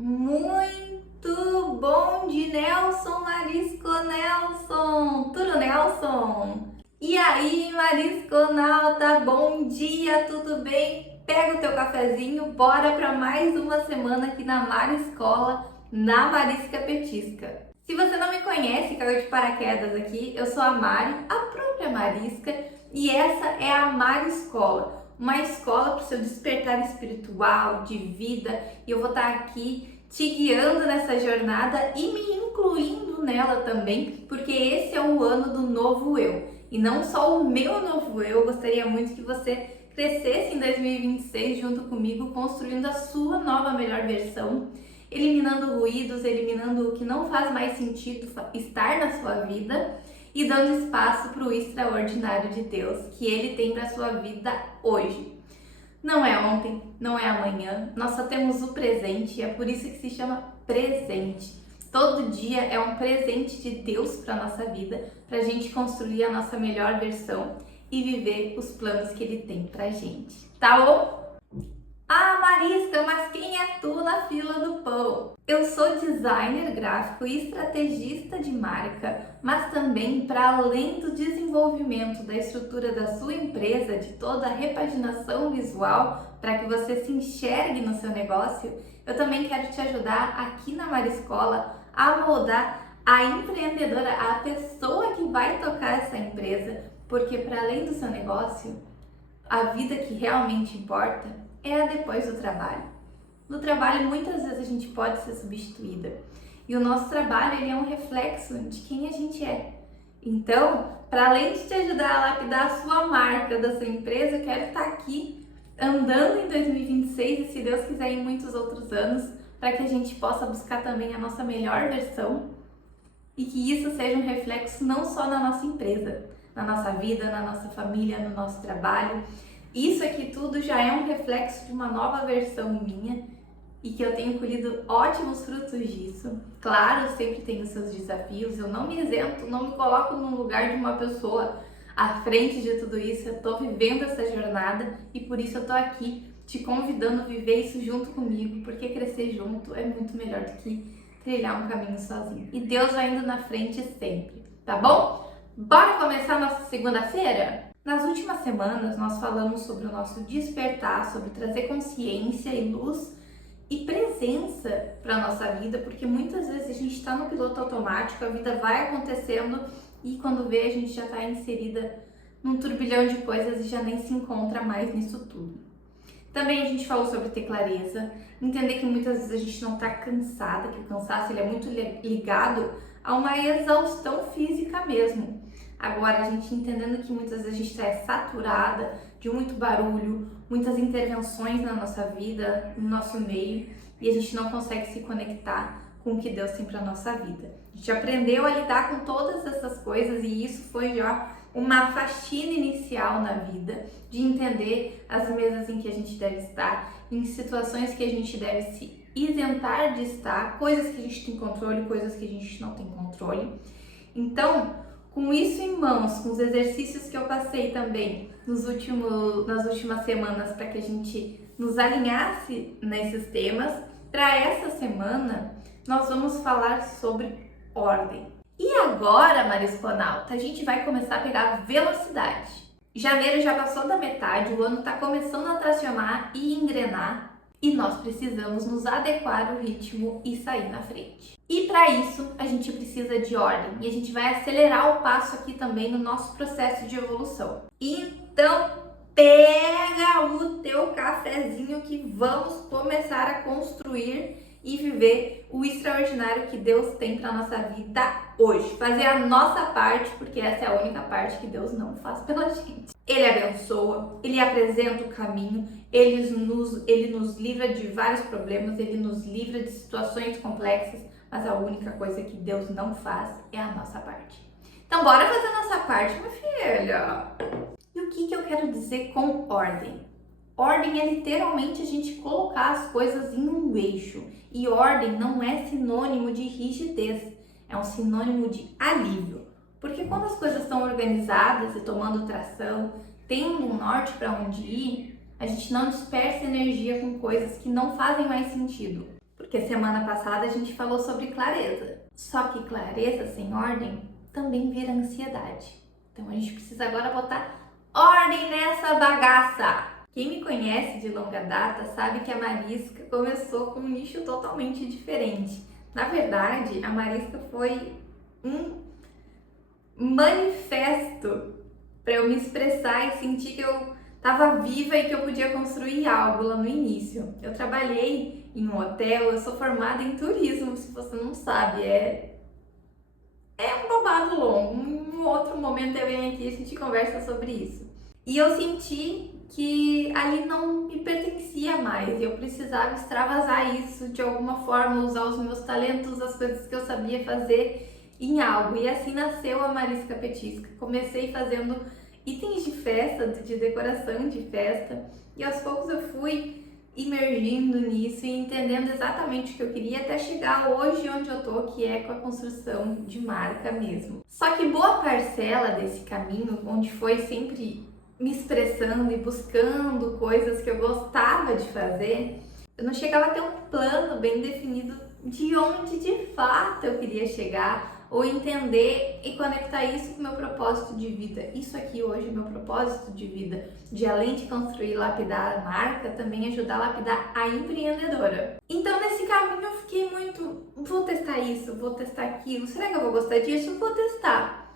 Muito bom de Nelson Marisco Nelson! Tudo Nelson? E aí, Marisconauta, bom dia, tudo bem? Pega o teu cafezinho, bora para mais uma semana aqui na Mariscola, na Marisca Petisca. Se você não me conhece, caiu de paraquedas aqui, eu sou a Mari, a própria Marisca, e essa é a Mariscola. Uma escola para o seu despertar espiritual, de vida, e eu vou estar aqui te guiando nessa jornada e me incluindo nela também, porque esse é o ano do novo eu. E não só o meu novo eu, gostaria muito que você crescesse em 2026 junto comigo, construindo a sua nova melhor versão, eliminando ruídos, eliminando o que não faz mais sentido estar na sua vida e dando espaço para o extraordinário de Deus que Ele tem para a sua vida hoje. Não é ontem, não é amanhã, nós só temos o presente e é por isso que se chama presente. Todo dia é um presente de Deus para a nossa vida, para a gente construir a nossa melhor versão e viver os planos que Ele tem para gente. Tá bom? Ah, Marisca, mas quem é tu na fila do pão? Eu sou designer gráfico e estrategista de marca, mas também para além do desenvolvimento da estrutura da sua empresa, de toda a repaginação visual para que você se enxergue no seu negócio, eu também quero te ajudar aqui na Mariscola a moldar a empreendedora, a pessoa que vai tocar essa empresa, porque para além do seu negócio, a vida que realmente importa é a depois do trabalho. No trabalho, muitas vezes a gente pode ser substituída. E o nosso trabalho ele é um reflexo de quem a gente é. Então, para além de te ajudar a lapidar a sua marca da sua empresa, eu quero estar aqui andando em 2026 e, se Deus quiser, em muitos outros anos, para que a gente possa buscar também a nossa melhor versão e que isso seja um reflexo não só na nossa empresa, na nossa vida, na nossa família, no nosso trabalho. Isso aqui tudo já é um reflexo de uma nova versão minha e que eu tenho colhido ótimos frutos disso. Claro, eu sempre tenho seus desafios, eu não me isento, não me coloco no lugar de uma pessoa à frente de tudo isso. Eu tô vivendo essa jornada e por isso eu tô aqui te convidando a viver isso junto comigo, porque crescer junto é muito melhor do que trilhar um caminho sozinho. E Deus vai indo na frente sempre, tá bom? Bora começar a nossa segunda-feira? Nas últimas semanas, nós falamos sobre o nosso despertar, sobre trazer consciência e luz e presença para a nossa vida, porque muitas vezes a gente está no piloto automático, a vida vai acontecendo e quando vê a gente já está inserida num turbilhão de coisas e já nem se encontra mais nisso tudo. Também a gente falou sobre ter clareza, entender que muitas vezes a gente não está cansada, que o cansaço ele é muito ligado a uma exaustão física mesmo. Agora, a gente entendendo que muitas vezes a gente está saturada de muito barulho, muitas intervenções na nossa vida, no nosso meio, e a gente não consegue se conectar com o que Deus tem para a nossa vida. A gente aprendeu a lidar com todas essas coisas e isso foi já uma faxina inicial na vida, de entender as mesas em que a gente deve estar, em situações que a gente deve se isentar de estar, coisas que a gente tem controle, coisas que a gente não tem controle. Então, com isso em mãos, com os exercícios que eu passei também nas últimas semanas para que a gente nos alinhasse nesses temas, para essa semana nós vamos falar sobre ordem. E agora, Marisconauta, a gente vai começar a pegar velocidade. Janeiro já passou da metade, o ano está começando a tracionar e engrenar. E nós precisamos nos adequar ao ritmo e sair na frente. E para isso, a gente precisa de ordem. E a gente vai acelerar o passo aqui também no nosso processo de evolução. Então, pega o teu cafezinho que vamos começar a construir e viver o extraordinário que Deus tem para nossa vida hoje. Fazer a nossa parte, porque essa é a única parte que Deus não faz pela gente. Ele abençoa, Ele apresenta o caminho, Ele nos livra de vários problemas, Ele nos livra de situações complexas, mas a única coisa que Deus não faz é a nossa parte. Então bora fazer a nossa parte, minha filha! E o que eu quero dizer com ordem? Ordem é literalmente a gente colocar as coisas em um eixo. E ordem não é sinônimo de rigidez, é um sinônimo de alívio. Porque quando as coisas estão organizadas e tomando tração, tendo um norte para onde ir, a gente não dispersa energia com coisas que não fazem mais sentido. Porque semana passada a gente falou sobre clareza. Só que clareza sem ordem também vira ansiedade. Então a gente precisa agora botar ordem nessa bagaça. Quem me conhece de longa data sabe que a Marisca começou com um nicho totalmente diferente. Na verdade, a Marisca foi um manifesto para eu me expressar e sentir que eu estava viva e que eu podia construir algo lá no início. Eu trabalhei em um hotel, eu sou formada em turismo, se você não sabe, é um babado longo. Em um outro momento eu venho aqui e a gente conversa sobre isso. E eu senti que ali não me pertencia mais, eu precisava extravasar isso de alguma forma, usar os meus talentos, as coisas que eu sabia fazer em algo. E assim nasceu a Marisca Petisca. Comecei fazendo itens de festa, de decoração de festa, e aos poucos eu fui imergindo nisso e entendendo exatamente o que eu queria até chegar hoje onde eu tô, que é com a construção de marca mesmo. Só que boa parcela desse caminho, onde foi sempre me expressando e buscando coisas que eu gostava de fazer, eu não chegava a ter um plano bem definido de onde de fato eu queria chegar, ou entender e conectar isso com o meu propósito de vida. Isso aqui hoje é meu propósito de vida, de além de construir e lapidar a marca, também ajudar a lapidar a empreendedora. Então nesse caminho eu fiquei muito, vou testar isso, vou testar aquilo, será que eu vou gostar disso? Vou testar.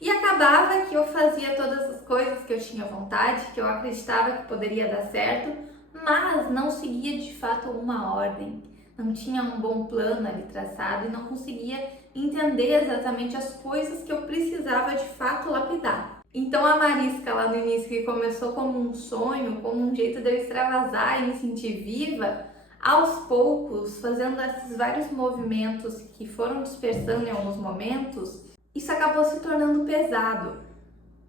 E acabava que eu fazia todas as coisas que eu tinha vontade, que eu acreditava que poderia dar certo, mas não seguia de fato uma ordem. Não tinha um bom plano ali traçado e não conseguia entender exatamente as coisas que eu precisava de fato lapidar. Então a Marisca lá no início, que começou como um sonho, como um jeito de eu extravasar e me sentir viva, aos poucos, fazendo esses vários movimentos que foram dispersando em alguns momentos, isso acabou se tornando pesado,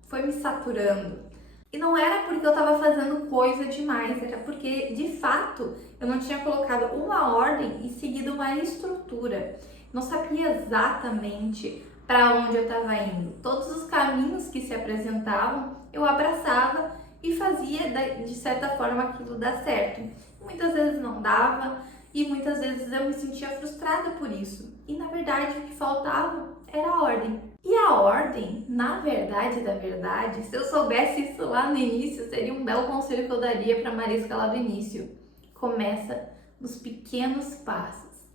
foi me saturando. E não era porque eu estava fazendo coisa demais, era porque, de fato, eu não tinha colocado uma ordem e seguido uma estrutura. Não sabia exatamente para onde eu estava indo. Todos os caminhos que se apresentavam, eu abraçava e fazia, de certa forma, aquilo dar certo. Muitas vezes não dava e muitas vezes eu me sentia frustrada por isso. E, na verdade, o que faltava era a ordem. E a ordem, na verdade da verdade, se eu soubesse isso lá no início, seria um belo conselho que eu daria para Marisca lá do início. Começa nos pequenos passos,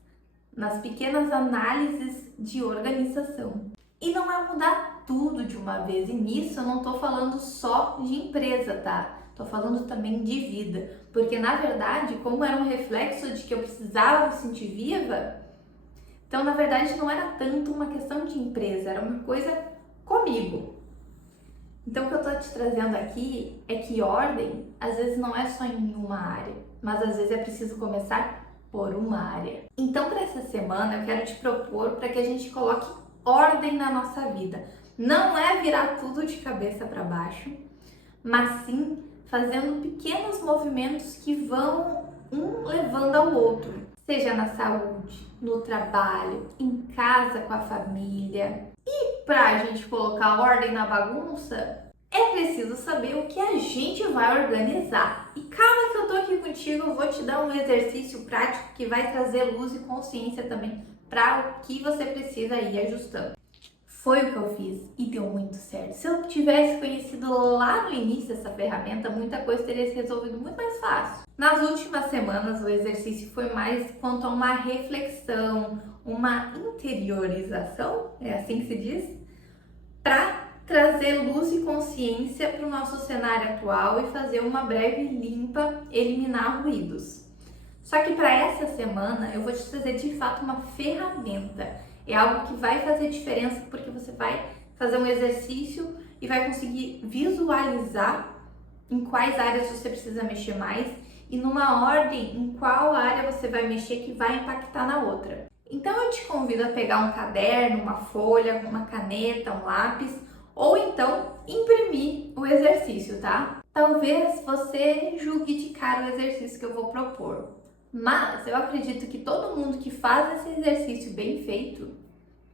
nas pequenas análises de organização. E não é mudar tudo de uma vez. E nisso eu não tô falando só de empresa, tá? Tô falando também de vida. Porque na verdade, como era um reflexo de que eu precisava me sentir viva, então, na verdade, não era tanto uma questão de empresa, era uma coisa comigo. Então, o que eu tô te trazendo aqui é que ordem, às vezes, não é só em uma área, mas às vezes é preciso começar por uma área. Então, para essa semana, eu quero te propor para que a gente coloque ordem na nossa vida. Não é virar tudo de cabeça para baixo, mas sim fazendo pequenos movimentos que vão um levando ao outro. Seja na saúde, no trabalho, em casa com a família. E para a gente colocar ordem na bagunça, é preciso saber o que a gente vai organizar. E calma que eu tô aqui contigo, eu vou te dar um exercício prático que vai trazer luz e consciência também para o que você precisa ir ajustando. Foi o que eu fiz e deu muito certo. Se eu tivesse conhecido lá no início essa ferramenta, muita coisa teria se resolvido muito mais fácil. Nas últimas semanas, o exercício foi mais quanto a uma reflexão, uma interiorização, é assim que se diz, para trazer luz e consciência para o nosso cenário atual e fazer uma breve limpa, eliminar ruídos. Só que para essa semana, eu vou te trazer de fato uma ferramenta. É algo que vai fazer diferença porque você vai fazer um exercício e vai conseguir visualizar em quais áreas você precisa mexer mais e numa ordem em qual área você vai mexer que vai impactar na outra. Então eu te convido a pegar um caderno, uma folha, uma caneta, um lápis ou então imprimir o exercício, tá? Talvez você julgue de cara o exercício que eu vou propor, mas eu acredito que todo mundo que faz esse exercício bem feito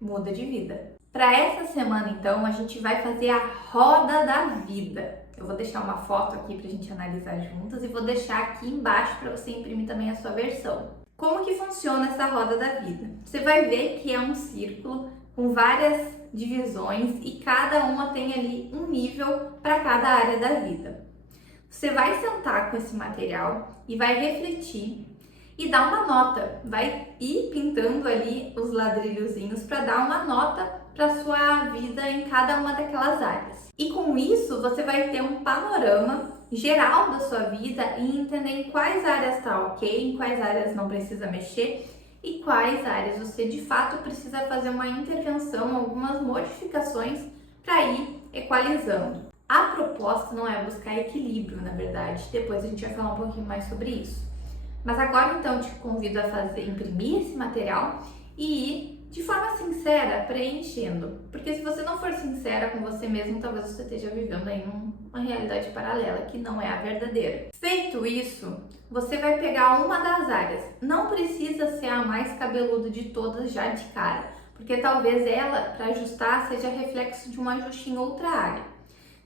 muda de vida. Para essa semana, então, a gente vai fazer a roda da vida. Eu vou deixar uma foto aqui pra gente analisar juntas e vou deixar aqui embaixo para você imprimir também a sua versão. Como que funciona essa roda da vida? Você vai ver que é um círculo com várias divisões e cada uma tem ali um nível para cada área da vida. Você vai sentar com esse material e vai refletir e dar uma nota, vai ir pintando ali os ladrilhozinhos para dar uma nota para sua vida em cada uma daquelas áreas. E com isso você vai ter um panorama geral da sua vida e entender em quais áreas está ok, em quais áreas não precisa mexer e quais áreas você de fato precisa fazer uma intervenção, algumas modificações para ir equalizando. A proposta não é buscar equilíbrio, na verdade, depois a gente vai falar um pouquinho mais sobre isso. Mas agora então eu te convido a imprimir esse material e ir de forma sincera preenchendo, porque se você não for sincera com você mesmo, talvez você esteja vivendo aí uma realidade paralela que não é a verdadeira. Feito isso, você vai pegar uma das áreas, não precisa ser a mais cabeluda de todas já de cara, porque talvez ela, para ajustar, seja reflexo de um ajuste em outra área.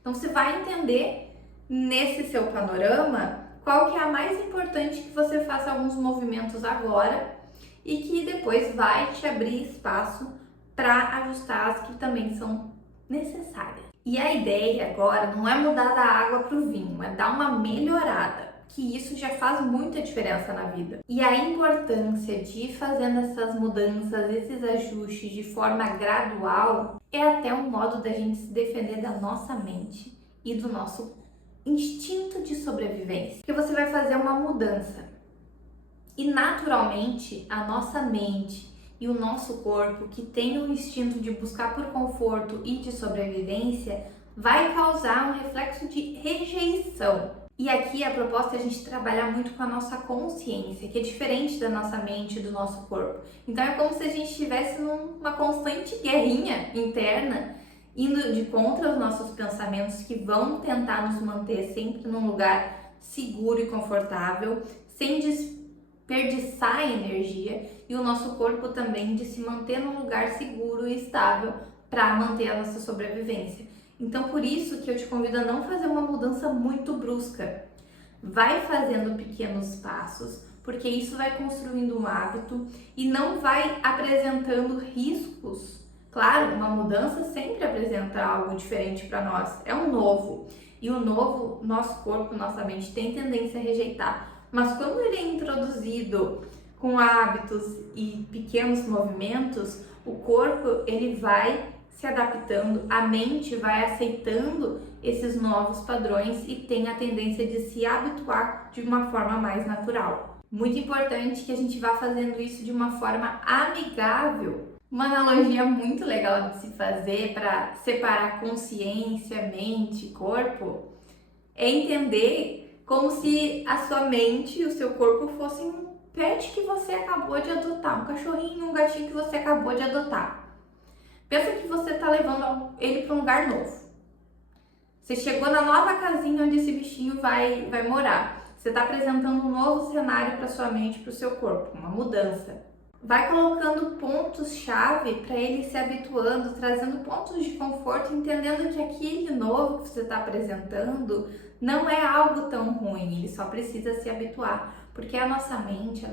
Então você vai entender nesse seu panorama qual que é a mais importante que você faça alguns movimentos agora e que depois vai te abrir espaço para ajustar as que também são necessárias. E a ideia agora não é mudar da água para o vinho, é dar uma melhorada, que isso já faz muita diferença na vida. E a importância de ir fazendo essas mudanças, esses ajustes de forma gradual, é até um modo da gente se defender da nossa mente e do nosso instinto de sobrevivência. Porque você vai fazer uma mudança. E naturalmente, a nossa mente e o nosso corpo, que tem o instinto de buscar por conforto e de sobrevivência, vai causar um reflexo de rejeição. E aqui a proposta é a gente trabalhar muito com a nossa consciência, que é diferente da nossa mente e do nosso corpo. Então é como se a gente estivesse numa constante guerrinha interna, indo de contra os nossos pensamentos que vão tentar nos manter sempre num lugar seguro e confortável, sem desperdiçar energia, e o nosso corpo também de se manter num lugar seguro e estável para manter a nossa sobrevivência. Então por isso que eu te convido a não fazer uma mudança muito brusca. Vai fazendo pequenos passos, porque isso vai construindo um hábito e não vai apresentando riscos. Claro, uma mudança sempre apresenta algo diferente para nós, é um novo. E o novo, nosso corpo, nossa mente tem tendência a rejeitar. Mas quando ele é introduzido com hábitos e pequenos movimentos, o corpo ele vai se adaptando, a mente vai aceitando esses novos padrões e tem a tendência de se habituar de uma forma mais natural. Muito importante que a gente vá fazendo isso de uma forma amigável. Uma analogia muito legal de se fazer para separar consciência, mente, corpo é entender como se a sua mente e o seu corpo fossem um pet que você acabou de adotar, um cachorrinho, um gatinho que você acabou de adotar. Pensa que você está levando ele para um lugar novo. Você chegou na nova casinha onde esse bichinho vai morar. Você está apresentando um novo cenário para sua mente, para o seu corpo, uma mudança. Vai colocando pontos-chave para ele se habituando, trazendo pontos de conforto, entendendo que aquele novo que você está apresentando não é algo tão ruim, ele só precisa se habituar, porque a nossa mente,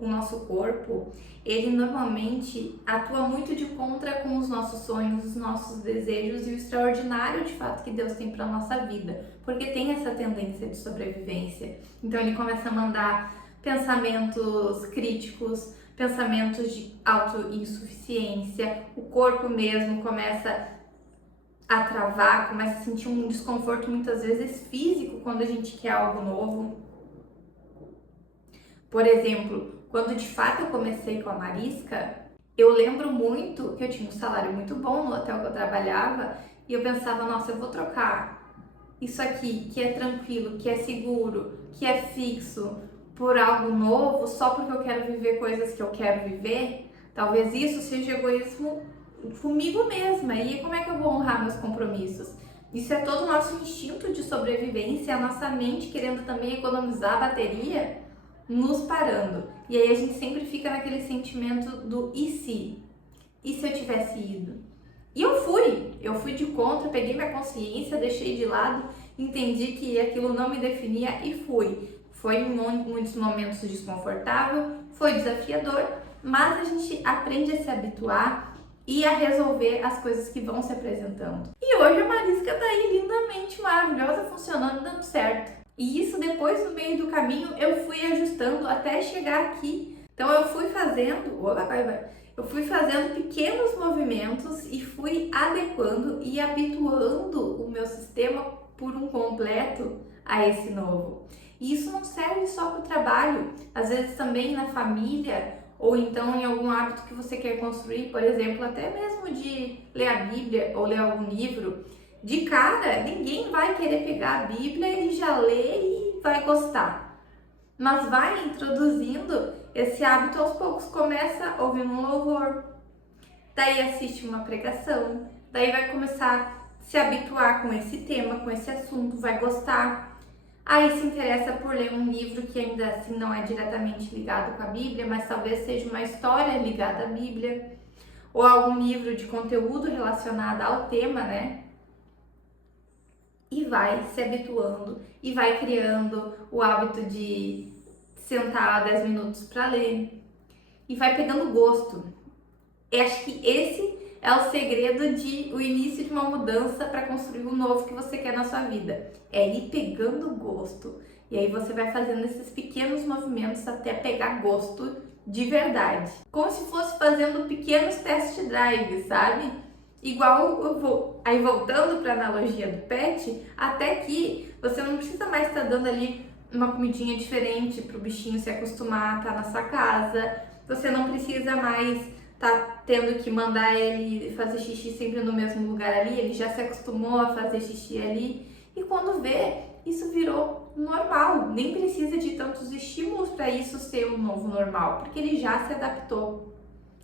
o nosso corpo, ele normalmente atua muito de contra com os nossos sonhos, os nossos desejos e o extraordinário de fato que Deus tem para a nossa vida, porque tem essa tendência de sobrevivência. Então ele começa a mandar pensamentos críticos, pensamentos de autoinsuficiência, o corpo mesmo começa a travar, começa a sentir um desconforto muitas vezes físico quando a gente quer algo novo. Por exemplo, quando de fato eu comecei com a Marisca, eu lembro muito que eu tinha um salário muito bom no hotel que eu trabalhava e eu pensava, nossa, eu vou trocar isso aqui, que é tranquilo, que é seguro, que é fixo, por algo novo, só porque eu quero viver coisas que eu quero viver. Talvez isso seja egoísmo comigo mesma. E como é que eu vou honrar meus compromissos? Isso é todo o nosso instinto de sobrevivência, a nossa mente querendo também economizar a bateria, nos parando. E aí a gente sempre fica naquele sentimento do e se? E se eu tivesse ido? E eu fui de contra, peguei minha consciência, deixei de lado, entendi que aquilo não me definia e fui. Foi em muitos momentos desconfortável, foi desafiador, mas a gente aprende a se habituar e a resolver as coisas que vão se apresentando. E hoje a Marisca tá aí lindamente maravilhosa, funcionando, dando certo. E isso depois, no meio do caminho, eu fui ajustando até chegar aqui. Então eu fui fazendo, eu fui fazendo pequenos movimentos e fui adequando e habituando o meu sistema por um completo a esse novo. E isso não serve só para o trabalho, às vezes também na família, ou então em algum hábito que você quer construir, por exemplo, até mesmo de ler a Bíblia ou ler algum livro. De cara, ninguém vai querer pegar a Bíblia e já ler e vai gostar. Mas vai introduzindo esse hábito aos poucos. Começa ouvindo um louvor, daí assiste uma pregação, daí vai começar a se habituar com esse tema, com esse assunto, vai gostar. Aí se interessa por ler um livro que ainda assim não é diretamente ligado com a Bíblia, mas talvez seja uma história ligada à Bíblia, ou algum livro de conteúdo relacionado ao tema, né? E vai se habituando e vai criando o hábito de sentar 10 minutos para ler e vai pegando gosto. Eu acho que esse é o segredo de o início de uma mudança para construir o novo que você quer na sua vida. É ir pegando gosto. E aí você vai fazendo esses pequenos movimentos até pegar gosto de verdade. Como se fosse fazendo pequenos test drives, sabe? Igual eu vou. Aí voltando para a analogia do pet, até que você não precisa mais estar dando ali uma comidinha diferente para o bichinho se acostumar a estar na sua casa. Você não precisa mais tá tendo que mandar ele fazer xixi sempre no mesmo lugar ali, ele já se acostumou a fazer xixi ali, e quando vê, isso virou normal, nem precisa de tantos estímulos para isso ser um novo normal, porque ele já se adaptou.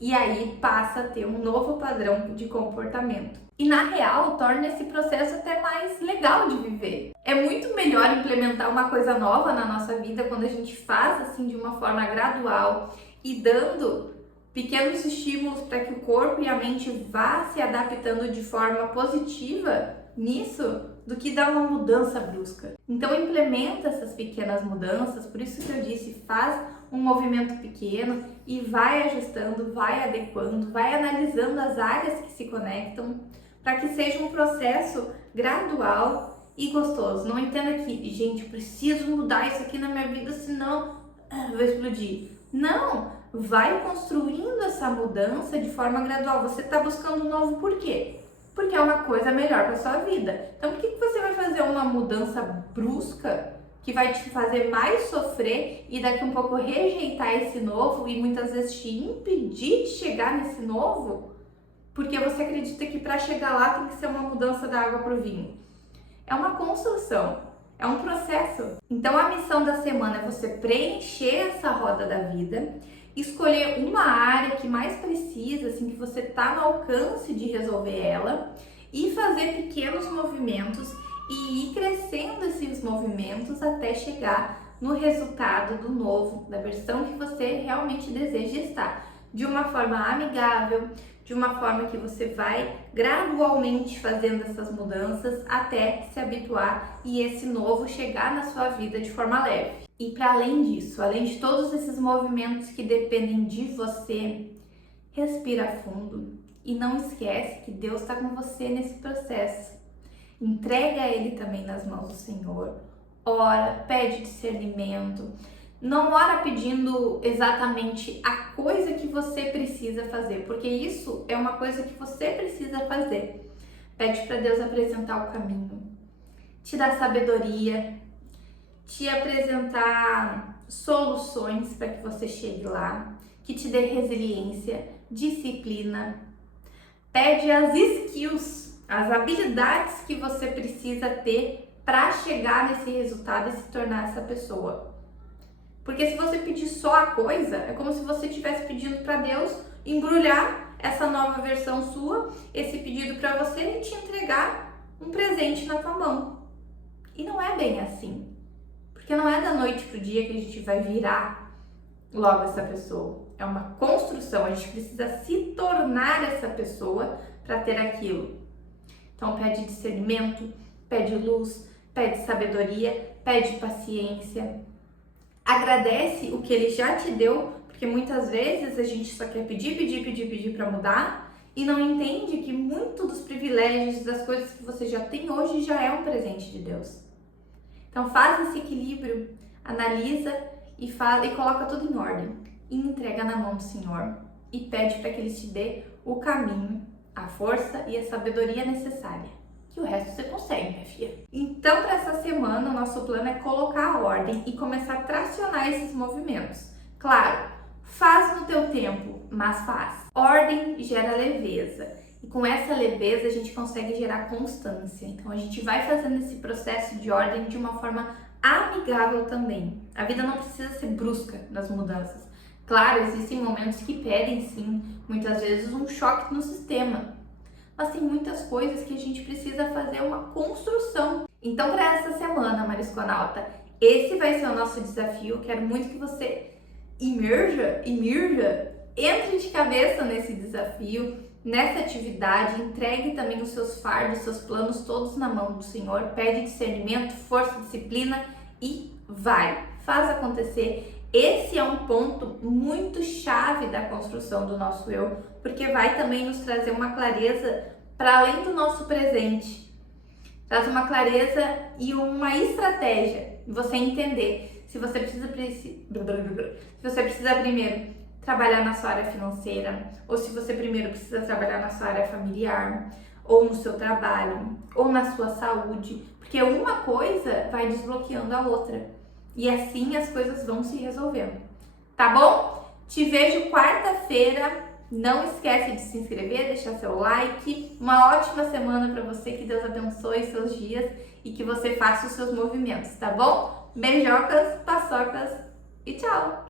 E aí passa a ter um novo padrão de comportamento. E na real, torna esse processo até mais legal de viver. É muito melhor implementar uma coisa nova na nossa vida quando a gente faz assim de uma forma gradual e dando pequenos estímulos para que o corpo e a mente vá se adaptando de forma positiva nisso, do que dar uma mudança brusca. Então implementa essas pequenas mudanças, por isso que eu disse, faz um movimento pequeno e vai ajustando, vai adequando, vai analisando as áreas que se conectam, para que seja um processo gradual e gostoso. Não entenda que, gente, eu preciso mudar isso aqui na minha vida, senão eu vou explodir. Não! Vai construindo essa mudança de forma gradual. Você está buscando um novo por quê? Porque é uma coisa melhor para sua vida. Então, por que você vai fazer uma mudança brusca que vai te fazer mais sofrer e daqui um pouco rejeitar esse novo e muitas vezes te impedir de chegar nesse novo? Porque você acredita que para chegar lá tem que ser uma mudança da água para o vinho. É uma construção, é um processo. Então, a missão da semana é você preencher essa roda da vida, escolher uma área que mais precisa, assim, que você está no alcance de resolver ela e fazer pequenos movimentos e ir crescendo esses movimentos até chegar no resultado do novo, da versão que você realmente deseja estar, de uma forma amigável, de uma forma que você vai gradualmente fazendo essas mudanças até se habituar e esse novo chegar na sua vida de forma leve. E para além disso, além de todos esses movimentos que dependem de você, respira fundo e não esquece que Deus está com você nesse processo. Entrega Ele também nas mãos do Senhor. Ora, pede discernimento. Não ora pedindo exatamente a coisa que você precisa fazer, porque isso é uma coisa que você precisa fazer. Pede para Deus apresentar o caminho, te dar sabedoria, te apresentar soluções para que você chegue lá, que te dê resiliência, disciplina. Pede as skills, as habilidades que você precisa ter para chegar nesse resultado e se tornar essa pessoa. Porque se você pedir só a coisa, é como se você estivesse pedindo para Deus embrulhar essa nova versão sua, esse pedido para você e te entregar um presente na tua mão. E não é bem assim. Porque não é da noite pro dia que a gente vai virar logo essa pessoa. É uma construção, a gente precisa se tornar essa pessoa para ter aquilo. Então pede discernimento, pede luz, pede sabedoria, pede paciência. Agradece o que Ele já te deu, porque Porque muitas vezes a gente só quer pedir para mudar e não entende que muito dos privilégios, das coisas que você já tem hoje já é um presente de Deus. Então faz esse equilíbrio, analisa e coloca tudo em ordem e entrega na mão do Senhor e pede para que Ele te dê o caminho, a força e a sabedoria necessária. Que o resto você consegue, minha filha. Então, para essa semana, o nosso plano é colocar a ordem e começar a tracionar esses movimentos. Claro, faz no teu tempo, mas faz. Ordem gera leveza. E com essa leveza a gente consegue gerar constância. Então a gente vai fazendo esse processo de ordem de uma forma amigável também. A vida não precisa ser brusca nas mudanças. Claro, existem momentos que pedem sim, muitas vezes um choque no sistema. Mas tem muitas coisas que a gente precisa fazer uma construção. Então para essa semana, Marisconauta, esse vai ser o nosso desafio. Quero muito que você imerja, entre de cabeça nesse desafio, nessa atividade, entregue também os seus fardos, seus planos todos na mão do Senhor, pede discernimento, força, disciplina e vai, faz acontecer. Esse é um ponto muito chave da construção do nosso eu, porque vai também nos trazer uma clareza para além do nosso presente, traz uma clareza e uma estratégia, você entender se você precisa primeiro trabalhar na sua área financeira, ou se você primeiro precisa trabalhar na sua área familiar, ou no seu trabalho, ou na sua saúde, porque uma coisa vai desbloqueando a outra, e assim as coisas vão se resolvendo, tá bom? Te vejo quarta-feira, não esquece de se inscrever, deixar seu like, uma ótima semana para você, que Deus abençoe seus dias e que você faça os seus movimentos, tá bom? Beijocas, paçocas e tchau!